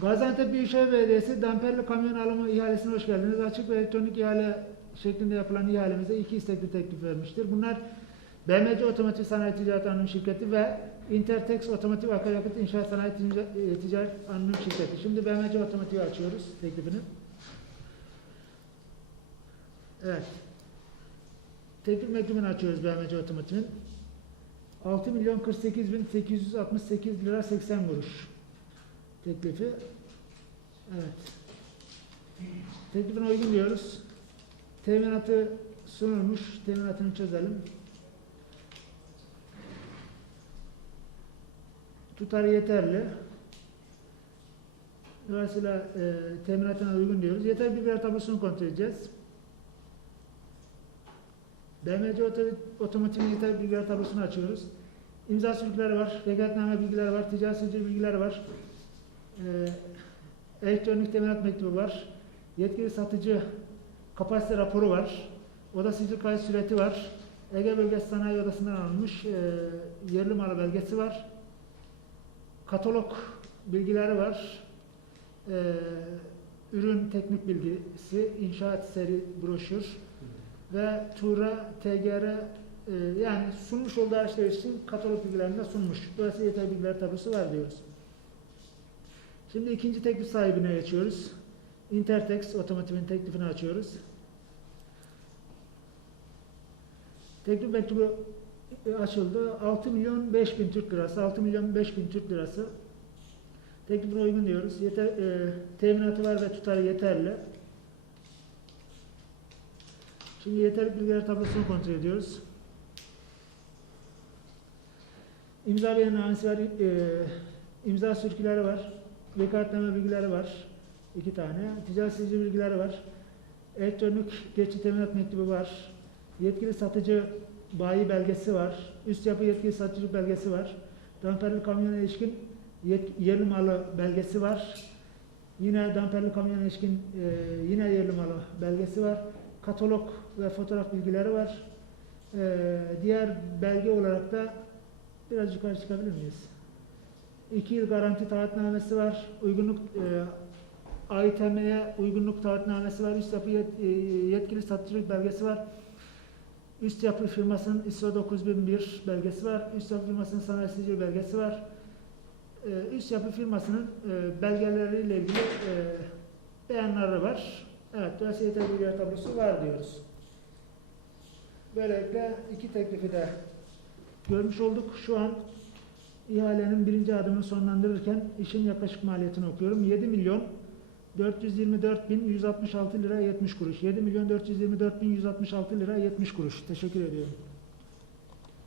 Gaziantep Büyükşehir Belediyesi damperli kamyon alımı ihalesine hoş geldiniz. Açık ve elektronik ihale şeklinde yapılan ihalemize iki istekli teklif vermiştir. Bunlar BMC Otomotiv Sanayi Ticaret Anonim Şirketi ve Intertex Otomotiv Akaryakıt İnşaat Sanayi e, Ticaret Anonim Şirketi. Şimdi BMC Otomotiv'i açıyoruz teklifini. Evet. Teklif mektubunu açıyoruz BMC Otomotiv'in. 6 milyon 48 bin 868 lira 80 kuruş teklifi. Evet. Teklifine uygun diyoruz. Teminatı sunulmuş. Teminatını çözelim. Tutarı yeterli. Dolayısıyla e, teminatına uygun diyoruz. Yeterli bir birer tablosunu kontrol edeceğiz. BMC Oto- Otomotiv'in yeterli bilgiler tablosunu açıyoruz. İmza sürükleri var, vekaletname bilgileri var, ticari sicil bilgileri var. Ee, elektronik teminat mektubu var. Yetkili satıcı kapasite raporu var. Oda sicil kayıt süreti var. Ege Bölgesi Sanayi Odası'ndan alınmış e, yerli malı belgesi var. Katalog bilgileri var. Ee, ürün teknik bilgisi, inşaat seri broşür ve Tura, TGR e, yani sunmuş olduğu araçlar için katalog bilgilerini de sunmuş. Dolayısıyla yeterli bilgiler tablosu var diyoruz. Şimdi ikinci teklif sahibine geçiyoruz. Intertex Otomotiv'in teklifini açıyoruz. Teklif mektubu açıldı. 6 milyon 5 bin Türk lirası. 6 milyon 5 bin Türk lirası. Teklifine uygun diyoruz. Yeter, e, teminatı var ve tutarı yeterli. Şimdi yeterli bilgiler tablosunu kontrol ediyoruz. İmza beyannamesi var, e, imza sürküleri var, vekaletname bilgileri var, iki tane, ticari sicil bilgileri var, elektronik geçici teminat mektubu var, yetkili satıcı bayi belgesi var, üst yapı yetkili satıcı belgesi var, damperli kamyona ilişkin yerli malı belgesi var, yine damperli kamyona ilişkin e, yine yerli malı belgesi var, katalog ve fotoğraf bilgileri var. Ee, diğer belge olarak da biraz yukarı çıkabilir miyiz? 2 yıl garanti taahhütnamesi var. Uygunluk e, AİTM'ye uygunluk taahhütnamesi var. Üst yapı yet- e, yetkili satıcılık belgesi var. Üst yapı firmasının ISO 9001 belgesi var. Üst yapı firmasının sanayi sicil belgesi var. Ee, üst yapı firmasının e, belgeleriyle ilgili e, beyanları var. Evet, dolayısıyla bilgiler tablosu var diyoruz. Böylelikle iki teklifi de görmüş olduk. Şu an ihalenin birinci adımını sonlandırırken işin yaklaşık maliyetini okuyorum. 7 milyon 424 bin 166 lira 70 kuruş. 7 milyon 424 bin 166 lira 70 kuruş. Teşekkür ediyorum.